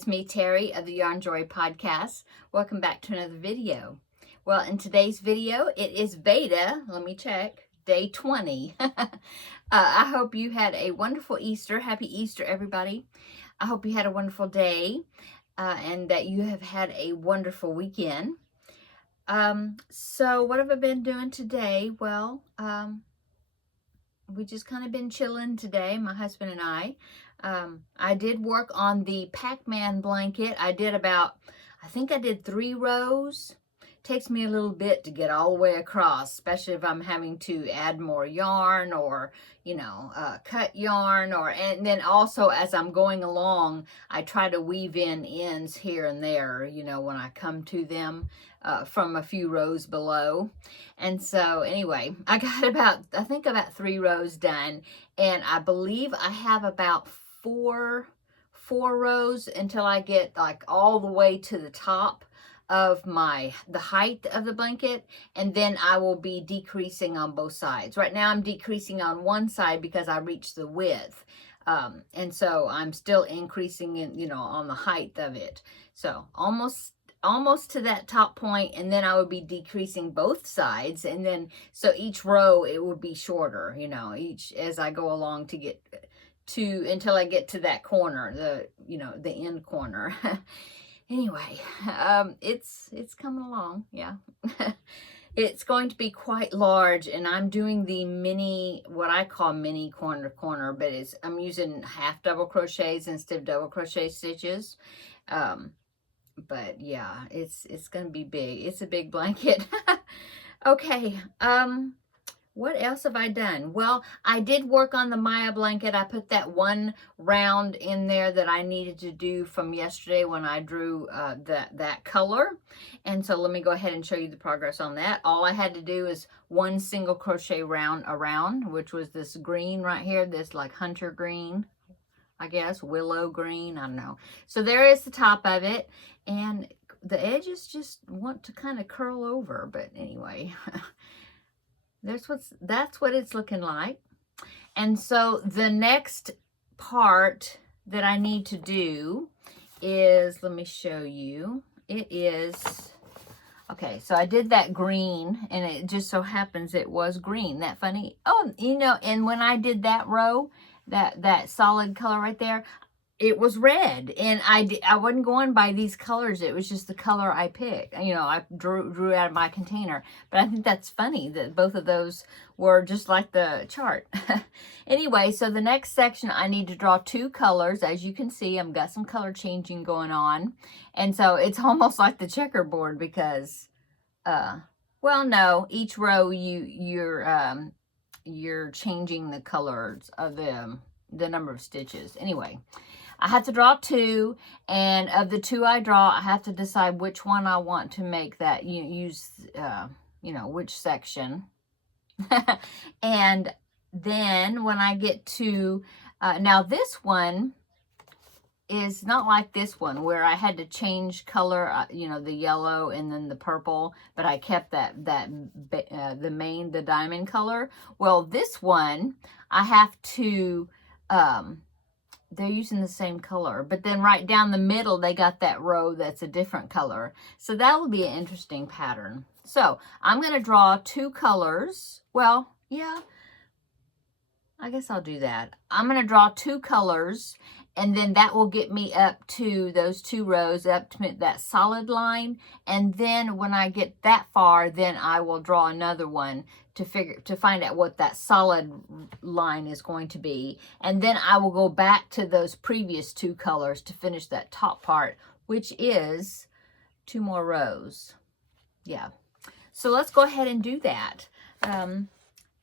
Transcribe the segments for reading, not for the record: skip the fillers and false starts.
it's me, Terry of the Yarn Joy podcast. Welcome back to another video. Well, in today's video, it is VEDA, let me check, day 20. I hope you had a wonderful Easter. Happy Easter, everybody. I hope you had a wonderful day and that you have had a wonderful weekend. So what have I been doing today? Well, we just kind of been chilling today, my husband and I. I did work on the Pac-Man blanket. I think I did 3 rows. Takes me a little bit to get all the way across, especially if I'm having to add more yarn or, cut yarn. And then also as I'm going along, I try to weave in ends here and there, when I come to them from a few rows below. And so anyway, I got about 3 rows done. And I believe I have about four rows until I get like all the way to the top of the height of the blanket, and then I will be decreasing on both sides. Right now I'm decreasing on one side because I reached the width, and so I'm still increasing in on the height of it, so almost to that top point, and then I would be decreasing both sides, and then so each row it would be shorter, each as I go along to get to until I get to that corner, the end corner. Anyway, it's coming along, yeah. It's going to be quite large, and I'm doing the mini, what I call mini corner, but I'm using half double crochets instead of double crochet stitches. But yeah, it's going to be big. It's a big blanket. Okay, what else have I done? Well, I did work on the Maya blanket. I put that one round in there that I needed to do from yesterday when I drew that color. And so let me go ahead and show you the progress on that. All I had to do is one single crochet round around, which was this green right here, this like hunter green, I guess, willow green, I don't know. So there is the top of it, and the edges just want to kind of curl over, but anyway. That's what it's looking like. And so the next part that I need to do is, let me show you. It is, okay, so I did that green, and it just so happens it was green. That funny? Oh, and when I did that row, that solid color right there, it was red, and I wasn't going by these colors. It was just the color I picked. I drew out of my container. But I think that's funny that both of those were just like the chart. Anyway, so the next section I need to draw 2 colors. As you can see, I've got some color changing going on, and so it's almost like the checkerboard because, well, no, each row you're changing the colors of the number of stitches. Anyway. I have to draw 2, and of the 2 I draw, I have to decide which one I want to make that use, which section. And then when I get to, now this one is not like this one where I had to change color, the yellow and then the purple, but I kept the diamond color. Well, this one, I have to, they're using the same color, but then right down the middle, they got that row that's a different color. So that will be an interesting pattern. So I'm going to draw 2 colors. Well, yeah, I guess I'll do that. I'm going to draw 2 colors, and then that will get me up to those 2 rows, up to that solid line. And then when I get that far, then I will draw another one to find out what that solid line is going to be. And then I will go back to those previous 2 colors to finish that top part, which is 2 more rows. Yeah. So let's go ahead and do that.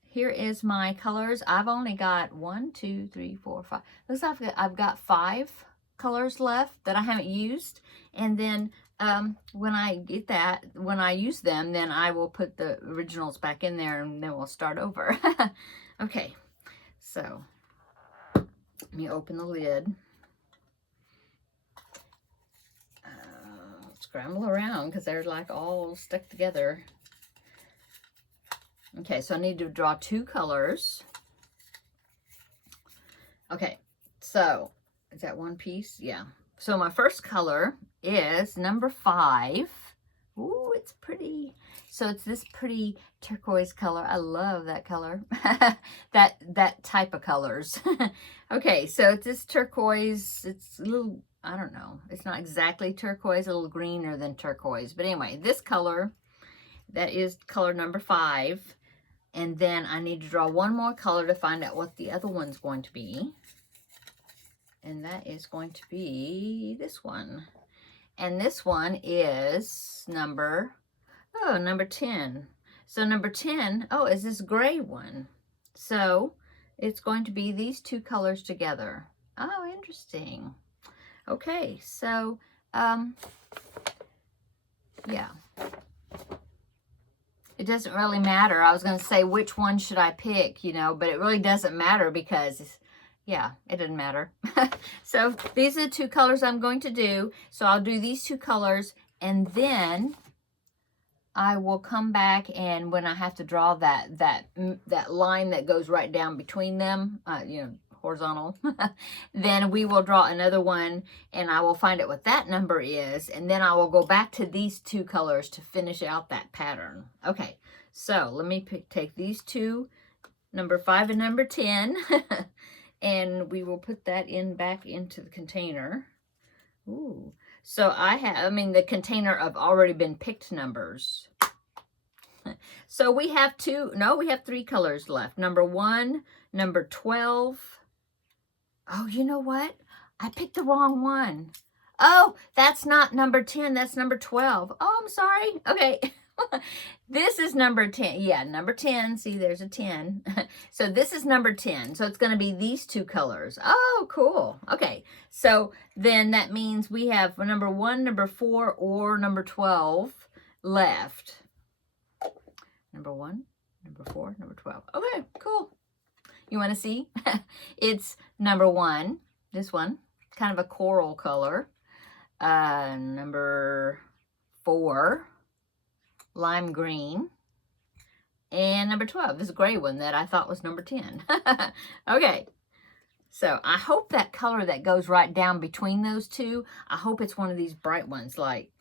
Here is my colors. I've only got 1, 2, 3, 4, 5. Looks like I've got 5 colors left that I haven't used. And then when I use them, then I will put the originals back in there, and then we'll start over. Okay, so let me open the lid. Scramble around because they're like all stuck together. Okay, so I need to draw 2 colors. Okay, so is that one piece? Yeah. So my first color is number 5. Ooh, it's pretty. So it's this pretty turquoise color. I love that color. that type of colors. Okay, so it's this turquoise. It's a little, I don't know. It's not exactly turquoise, a little greener than turquoise. But anyway, this color, that is color number 5. And then I need to draw one more color to find out what the other one's going to be. And that is going to be this one. And this one is number 10. So number 10, is this gray one. So it's going to be these two colors together. Oh, interesting. Okay, so, yeah. It doesn't really matter. I was going to say which one should I pick, but it really doesn't matter because, yeah, it doesn't matter. So these are the two colors I'm going to do. So I'll do these two colors, and then I will come back, and when I have to draw that line that goes right down between them, horizontal, then we will draw another one, and I will find out what that number is, and then I will go back to these two colors to finish out that pattern. Okay, so let me take these two, number 5 and number 10, and we will put that back into the container. Ooh, so the container of already been picked numbers. So we have 3 colors left. Number 1, number 12. Oh, you know what? I picked the wrong one. Oh, that's not number 10. That's number 12. Oh, I'm sorry. Okay. This is number 10. Yeah, number 10. See, there's a 10. So this is number 10. So it's going to be these two colors. Oh, cool. Okay. So then that means we have number 1, number 4, or number 12 left. Number 1, number 4, number 12. Okay, cool. You want to see? It's number 1, this one, kind of a coral color. Number 4, lime green. And number 12, this gray one that I thought was number 10. Okay, so I hope that color that goes right down between those two, I hope it's one of these bright ones, like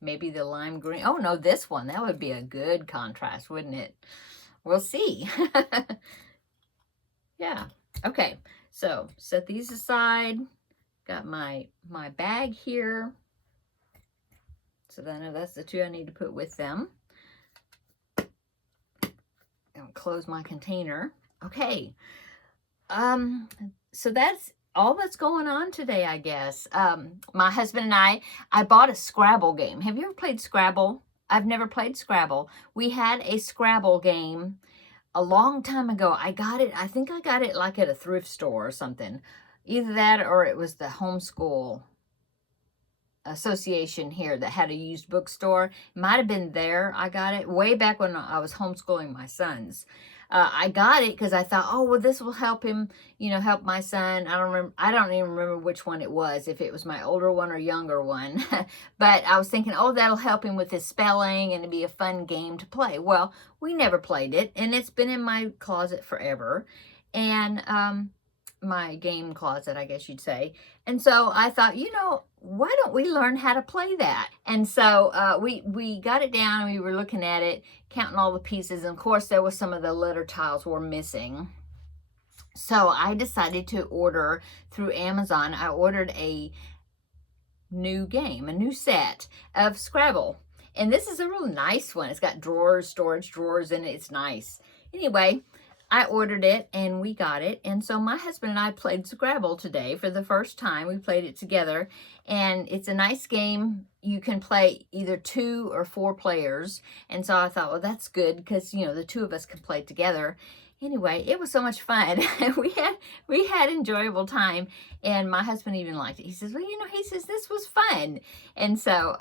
maybe the lime green. Oh, no, this one. That would be a good contrast, wouldn't it? We'll see. Yeah. Okay. So set these aside. Got my bag here. So then that's the two I need to put with them. And close my container. Okay. So that's all that's going on today, I guess. My husband and I bought a Scrabble game. Have you ever played Scrabble? I've never played Scrabble. We had a Scrabble game a long time ago. I think I got it like at a thrift store or something. Either that or it was the homeschool association here that had a used bookstore. It might have been there. I got it way back when I was homeschooling my sons. I got it because I thought, oh, well, this will help him, help my son. I don't even remember which one it was, if it was my older one or younger one. But I was thinking, oh, that'll help him with his spelling and it'd be a fun game to play. Well, we never played it, and it's been in my closet forever. And my game closet, I guess you'd say. And so I thought, why don't we learn how to play that? And so we got it down, and we were looking at it, counting all the pieces. And of course, there was some of the letter tiles were missing. So I decided to order through Amazon. I ordered a new game, a new set of Scrabble. And this is a real nice one. It's got drawers, storage drawers in it. It's nice. Anyway, I ordered it and we got it. And so my husband and I played Scrabble today for the first time. We played it together, and it's a nice game. You can play either 2 or 4 players. And so I thought, well, that's good because, the 2 of us can play together. Anyway, it was so much fun. we had enjoyable time, and my husband even liked it. He says, well, this was fun. And so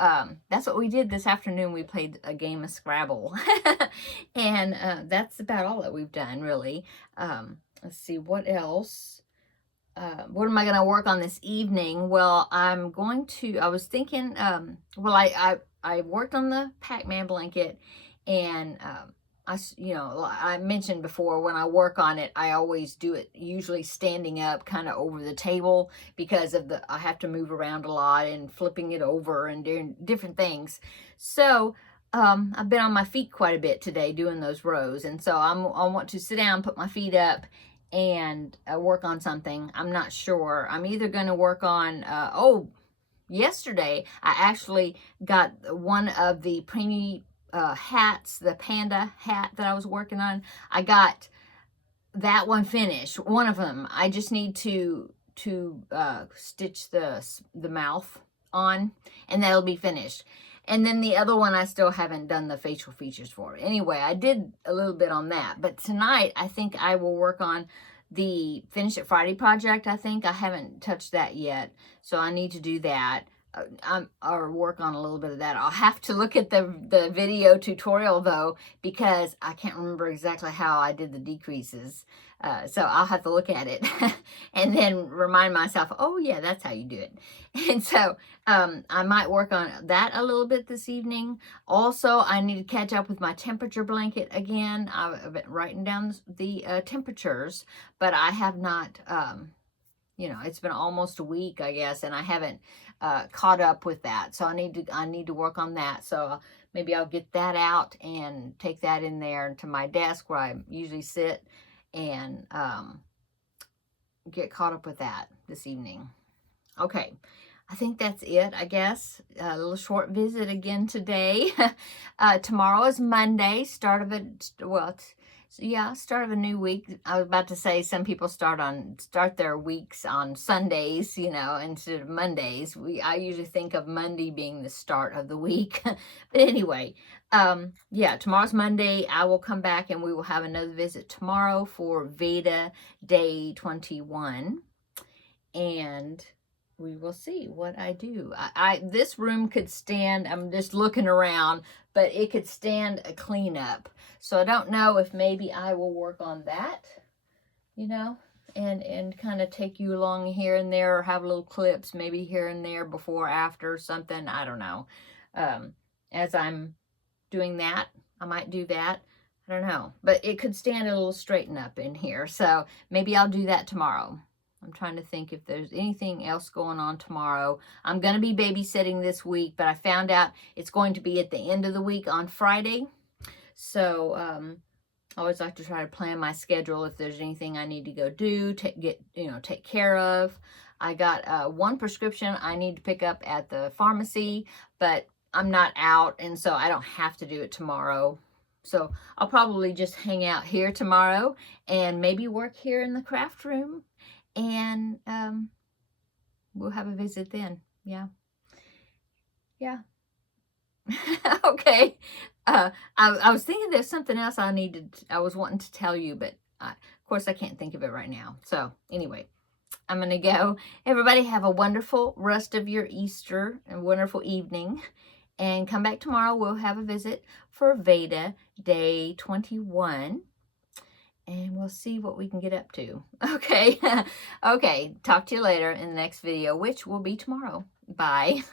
that's what we did this afternoon. We played a game of Scrabble. And that's about all that we've done, really. Let's see, what else? What am I going to work on this evening? Well, I was thinking, I worked on the Pac-Man blanket, and I mentioned before, when I work on it, I always do it usually standing up kind of over the table because I have to move around a lot and flipping it over and doing different things. So I've been on my feet quite a bit today doing those rows. And so I want to sit down, put my feet up, and work on something. I'm not sure. I'm either going to work on, yesterday I actually got one of the preemie hats, the panda hat that I was working on. I got that one finished, one of them. I just need to stitch the mouth on, and that'll be finished. And then the other one I still haven't done the facial features for. Anyway, I did a little bit on that, but tonight I think I will work on the Finish It Friday project. I think I haven't touched that yet, so I need to do that. Or work on a little bit of that. I'll have to look at the video tutorial though, because I can't remember exactly how I did the decreases. So I'll have to look at it and then remind myself, oh yeah, that's how you do it. And so I might work on that a little bit this evening. Also, I need to catch up with my temperature blanket again. I've been writing down the temperatures, but I have not, it's been almost a week, I guess, and I haven't caught up with that. So I need to work on that. So maybe I'll get that out and take that in there to my desk where I usually sit, and get caught up with that this evening. Okay, I think that's it, I guess. A little short visit again today. Tomorrow is Monday, start of a new week. I was about to say some people start their weeks on Sundays, instead of Mondays. I usually think of Monday being the start of the week. But anyway, tomorrow's Monday. I will come back and we will have another visit tomorrow for VEDA Day 21. And we will see what I do. This room could stand, I'm just looking around, but it could stand a cleanup. So I don't know if maybe I will work on that, and kind of take you along here and there, or have little clips maybe here and there, before, after, something. I don't know. As I'm doing that, I might do that. I don't know. But it could stand a little straighten up in here. So maybe I'll do that tomorrow. I'm trying to think if there's anything else going on tomorrow. I'm going to be babysitting this week, but I found out it's going to be at the end of the week on Friday. So I always like to try to plan my schedule if there's anything I need to go do, take care of. I got one prescription I need to pick up at the pharmacy, but I'm not out, and so I don't have to do it tomorrow. So I'll probably just hang out here tomorrow and maybe work here in the craft room. And we'll have a visit then. Yeah. Okay. I was thinking there's something else I was wanting to tell you, but of course I can't think of it right now. So anyway, I'm going to go. Everybody have a wonderful rest of your Easter and wonderful evening. And come back tomorrow. We'll have a visit for VEDA Day 21. And we'll see what we can get up to. Okay. Okay. Talk to you later in the next video, which will be tomorrow. Bye.